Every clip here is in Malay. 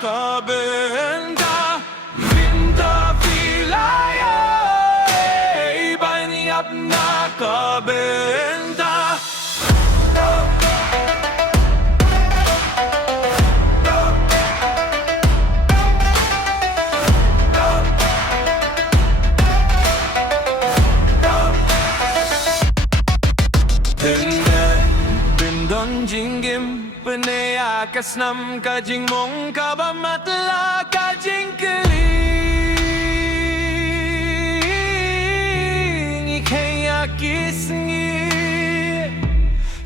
Kabinda, Mynta filaya, banyak nak kabinda. Bindon jinggim penea kasnam kajing mong kabamatla kajing keling ikaya kisngi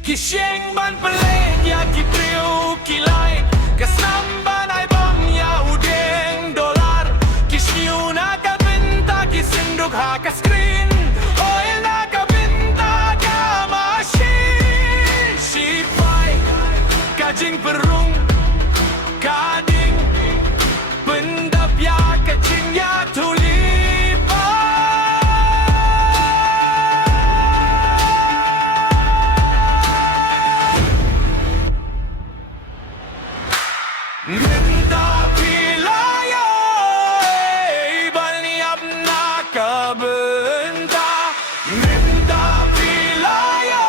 kisheng ban peleng ya kipriu kilai kasnam ban ay bam ya udeng dolar kishiuna kabinta kisinduk ha ka screen oil na kabinta ka machine sipai kajing perung kading pendap ya kajing ya tulipa Mynta pilaya banyak nak kabinta Mynta pilaya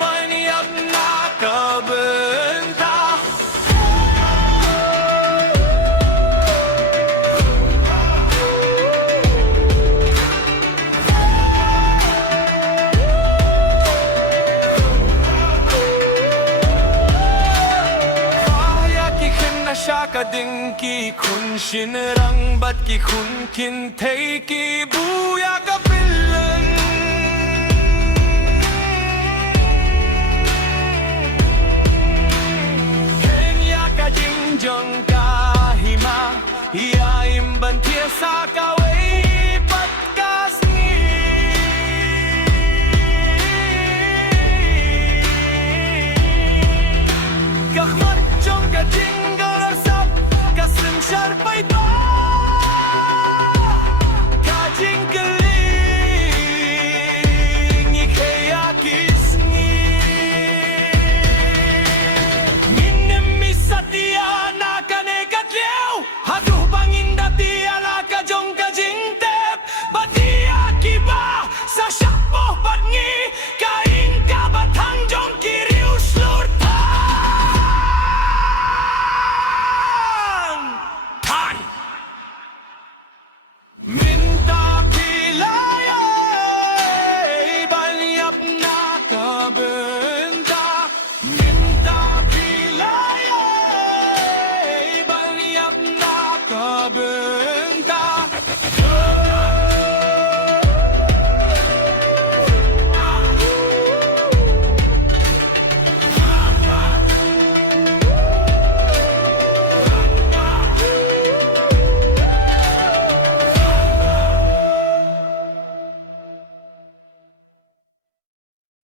banyak nak kabinta Siya kading ki kun sinirang bat ki kun kintay ki buya kapilan Kenya ka jingjong kahima iya imban tiasa kaway patkasngi Kahmat jong ka Sharpai to kajing keling ikaya kisngi Minim misatia na kanekat liao Haduh bangin dati ala kajong kajing tep Batia kiba sa syakpoh badngi Kaing kabatang jong kiriu slurta Mynta pilaya banyak nak kabinta